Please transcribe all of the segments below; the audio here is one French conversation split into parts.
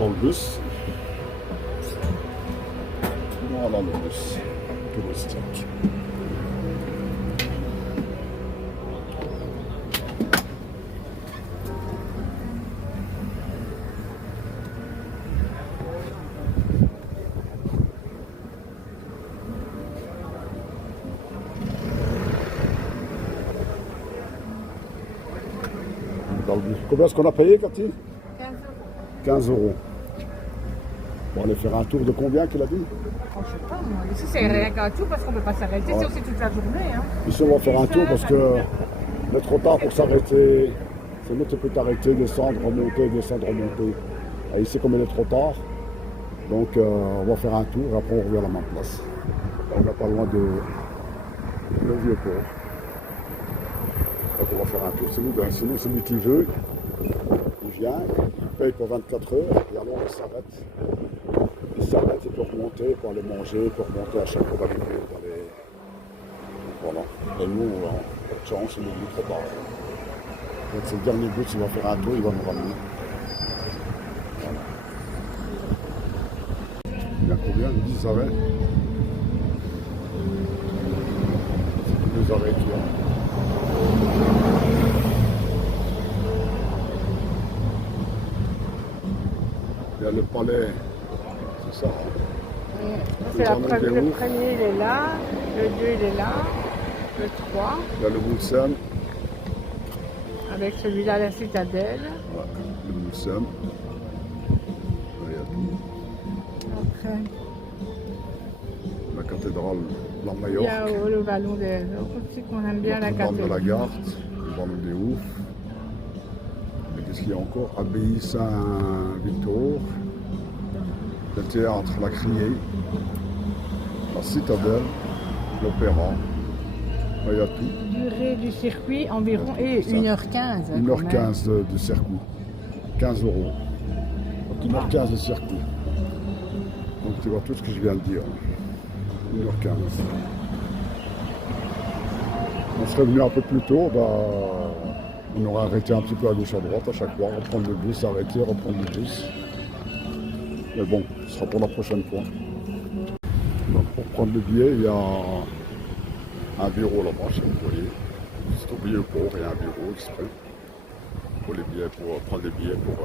dans le bus. Voilà le bus touristique. Dans le bus. Combien est-ce qu'on a payé, Cathy? 15 euros. Bon, on aller faire un tour de combien qu'il a dit? Oh, je sais pas, moi. Ici, c'est rien qu'un tour parce qu'on ne peut pas s'arrêter. C'est aussi toute la journée. Hein. Ici, on va faire un tour parce que on est trop tard pour s'arrêter. C'est nous qui peut t'arrêter, descendre, remonter, descendre, remonter. Et ici, comme il est trop tard, donc on va faire un tour et après on revient à la même place. On n'est pas loin de le vieux port. Donc on va faire un tour. Sinon, celui qui veut, il vient, il paye pour 24 heures et alors il s'arrête. Il s'arrête, il peut remonter, il peut aller manger, il peut remonter à chaque fois dans les murs, dans les... Voilà. Et nous, on a pas de chance, il est venu trop tard. Donc c'est le dernier but, il va faire un tour, il va nous ramener. Voilà. Il y a combien? 10 arrêts? 2 arrêts qui ont. Il y a le palais, c'est ça. C'est la première, le premier, il est là. Le 2, il est là. Le 3. Il y a le Mulsanne. Avec celui-là, la citadelle. Ouais, le Mulsanne. Il y a tout. Après, La cathédrale de la il y Majorque. a le ballon des aussi qu'on aime bien la Notre-Dame de la cathédrale. Garde, le ballon des Oufs. Et qu'est-ce qu'il y a encore? Abbaye Saint-Victor. Le théâtre La Criée. La citadelle. L'opéra. Il y a tout. Durée du circuit environ 1h15. 1h15 de circuit. 15 euros. Donc 1h15 de circuit. Donc tu vois tout ce que je viens de dire. 1h15. On serait venu un peu plus tôt, on aurait arrêté un petit peu à gauche à droite à chaque fois, reprendre le bus, arrêter, reprendre le bus. Mais bon, ce sera pour la prochaine fois. Donc pour prendre le billet, il y a un bureau là-bas, si vous voyez. C'est au milieu port, il y a un bureau exprès pour les billets, pour prendre les billets pour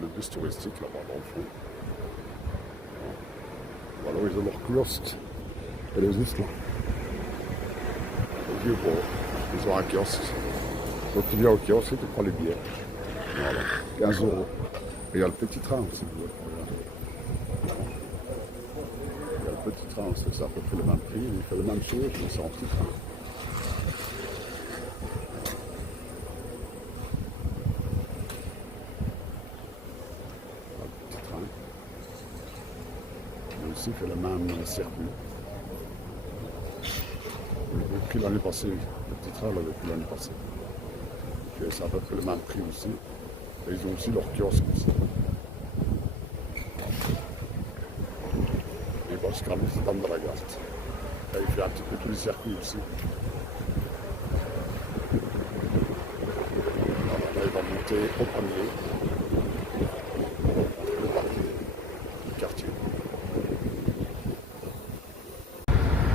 le bus touristique là-bas dans le fond. Voilà, ils ont leur kiosque. Elle est juste là. Au vieux port. Ils ont un kiosque. Donc tu viens au kiosque et tu prends les billets. Voilà. 15 euros. Et il y a le petit train aussi. Il y a le petit train aussi, c'est à peu près le même prix. Il fait la même chose, mais c'est en petit train. Voilà, le petit train. Il aussi fait le même circuit. Le prix l'année passée, le petit train l'avait pris l'année passée. C'est à peu près le même prix aussi. Et ils ont aussi leur kiosque aussi. Et il va jusqu'à Notre-Dame de la Garde. Et il fait un petit peu tous les circuits aussi. Voilà, là il va monter au premier. Le parking, le quartier.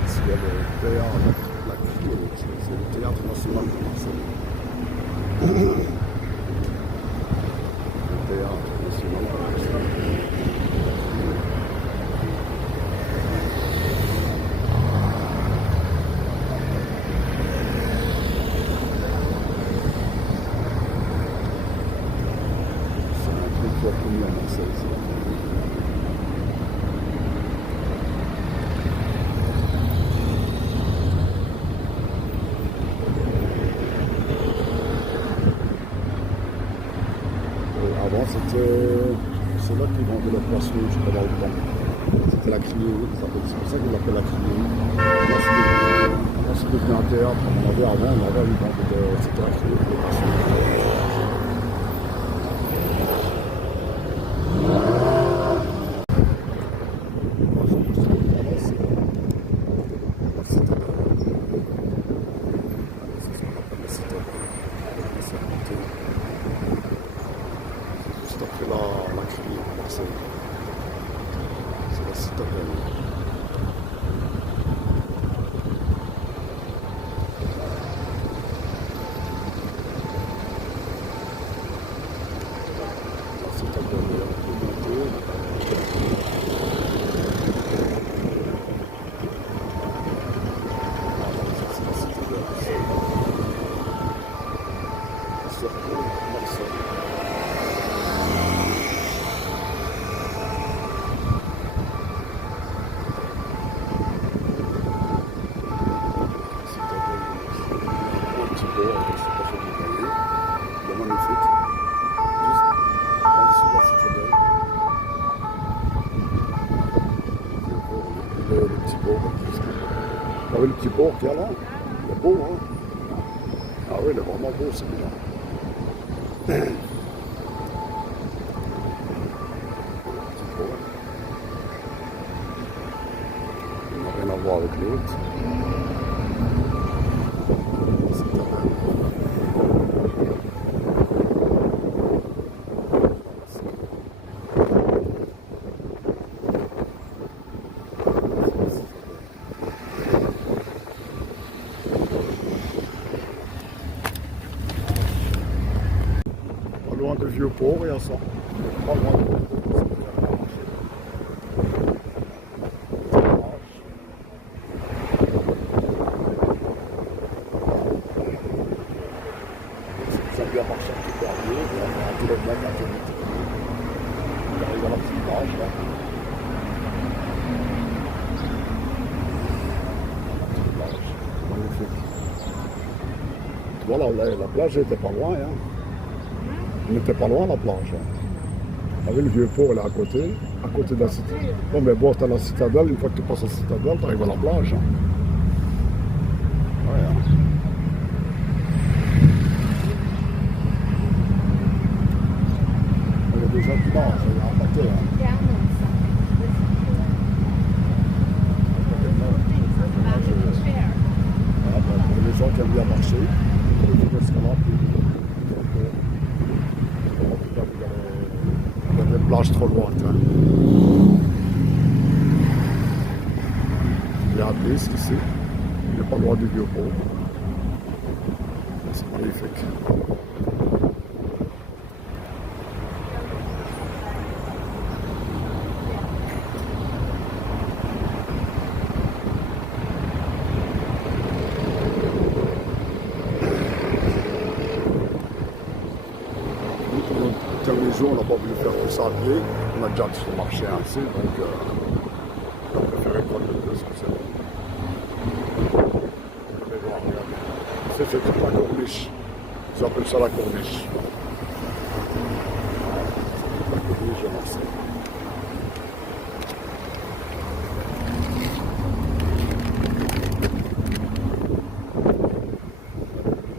Ici il y a le théâtre, la Criée, c'est le théâtre national de Marseille. Le théâtre national de Marseille. C'est un truc qui a connu à Marseille, ça. Avant, c'est là qu'ils vendaient le poisson, je crois, dans le temps. C'était la Criée, c'est pour ça qu'ils l'appellent la Criée. Là, c'est devenu un théâtre. On avait avant, ils vendaient c'était la Criée, le poisson. Juste après la Criée, Marseille. C'est la citadelle. La citadelle est un peu montée. C'est la citadelle. C'est Marseille. Le petit port qu'il y a là, il est beau, hein? Ah oui, il est vraiment beau celui-là. Petit port. Il n'a rien à voir avec l'autre. Pas loin de Vieux-Port, il y a ça. Pas loin de Vieux-Port. Ça vient marcher un petit peu à pied, un kilomètre, un kilomètre. On arrive à la petite plage là. La petite plage, magnifique. Voilà, la plage n'était pas loin, hein. On n'était pas loin la plage. Hein. Avec le Vieux-Port, elle est à côté de la citadelle. Bon, mais bon, t'as la citadelle, une fois que tu passes la citadelle, tu arrives à la plage. Hein. Ouais, hein. Il y a des gens qui mangent, il y a un bateau. Hein. Voilà, pour les gens qui aiment bien marcher, pour les escalades, il y a des plages trop lointaines. Il y a un Bisque ici, il n'est pas loin du Vieux-Port. C'est magnifique. On n'a pas voulu faire tout ça à pied, on a déjà tout marché ainsi, donc on a préféré prendre le bus comme ça. C'est fait toute la corniche, ils appellent ça la corniche. La corniche de Marseille.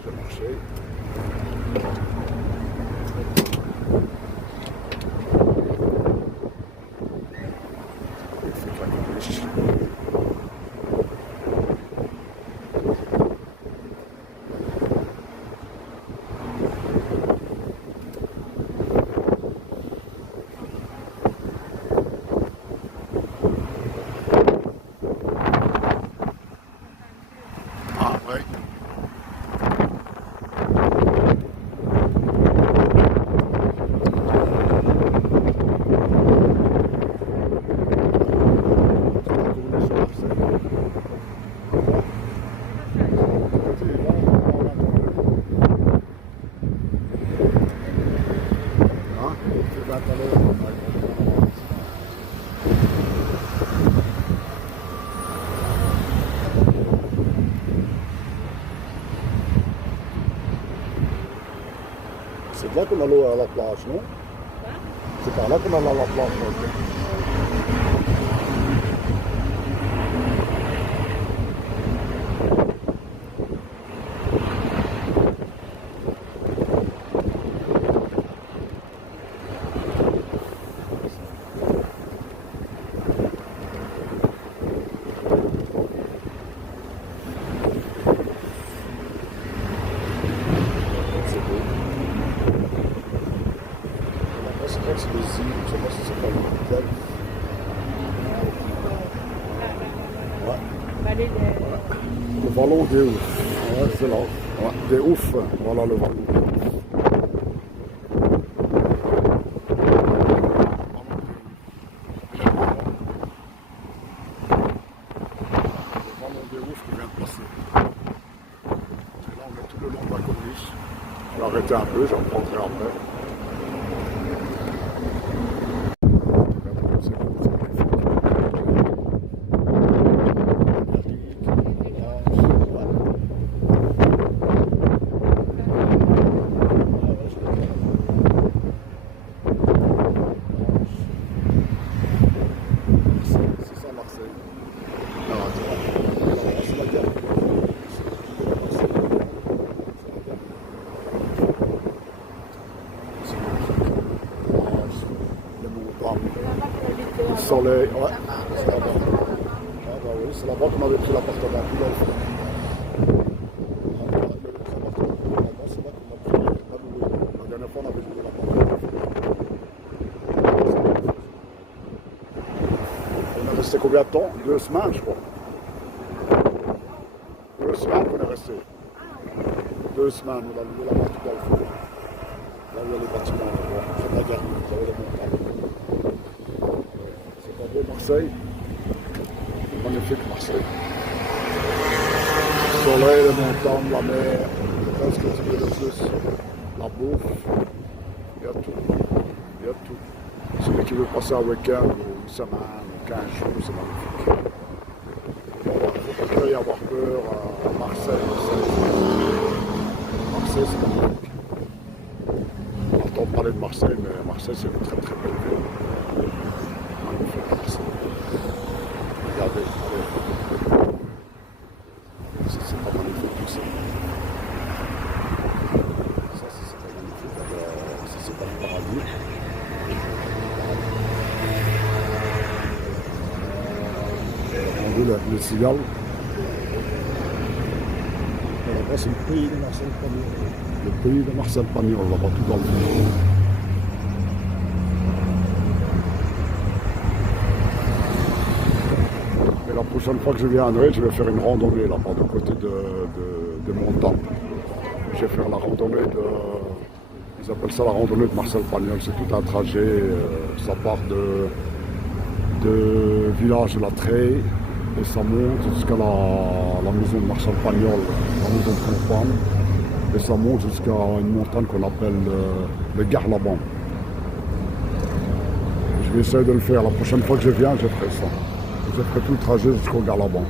J'ai marché. Ah ouais. C'est là qu'on allait à la plage, non? C'est par là qu'on allait à la plage. C'est beau. traverse les îles, je ne sais pas si c'est pas le club. Ouais. Vallée Le vallon des Oufs. Ouais, c'est là. Ouais, des Oufs, voilà le vallon des Oufs. Le vallon des Oufs qui vient de passer. Et là, on est tout le long de la corniche. Je vais arrêter un peu, j'en prendrai après. Le soleil, ouais, c'est là-bas. Ah bah oui, c'est là-bas qu'on avait pris l'appartement. C'est là qu'on a pris la dernière fois on avait loué l'appartement. On est resté combien de temps? 2 semaines je crois. 2 semaines qu'on est resté. 2 semaines, on a loué là-bas tout dans le fond. Là où il y a les bâtiments, c'est la gare, vous avez les montagnes. C'est pas beau Marseille? Magnifique Marseille. Le soleil, les montagnes, la mer, presque ce qu'il y a de plus. La bouffe, il y a tout. Il y a tout. Celui qui veut passer un week-end, une semaine, 15 jours, c'est magnifique. Il ne faut pas y avoir peur à Marseille. Marseille, c'est magnifique. On entend parler de Marseille, mais Marseille, c'est une très très belle ville. Magnifique Marseille. Regardez, regardez. C'est pas magnifique tout ça. Ça, c'est pas magnifique. Alors, ça, c'est pas le paradis. On a vu les cigales. Là-bas, c'est le pays de Marcel Pagnol. Le pays de Marcel Pagnol, là-bas, tout dans le monde. Et la prochaine fois que je viendrai, je vais faire une randonnée là-bas, de côté de montagnes. Je vais faire la randonnée de... Ils appellent ça la randonnée de Marcel Pagnol. C'est tout un trajet. Ça part de village de la Treille et ça monte jusqu'à la maison de Marcel Pagnol, la maison de campagne. Et ça monte jusqu'à une montagne qu'on appelle le Garlaban. Je vais essayer de le faire. La prochaine fois que je viens, je ferai ça. Je ferai tout le trajet jusqu'au Garlaban.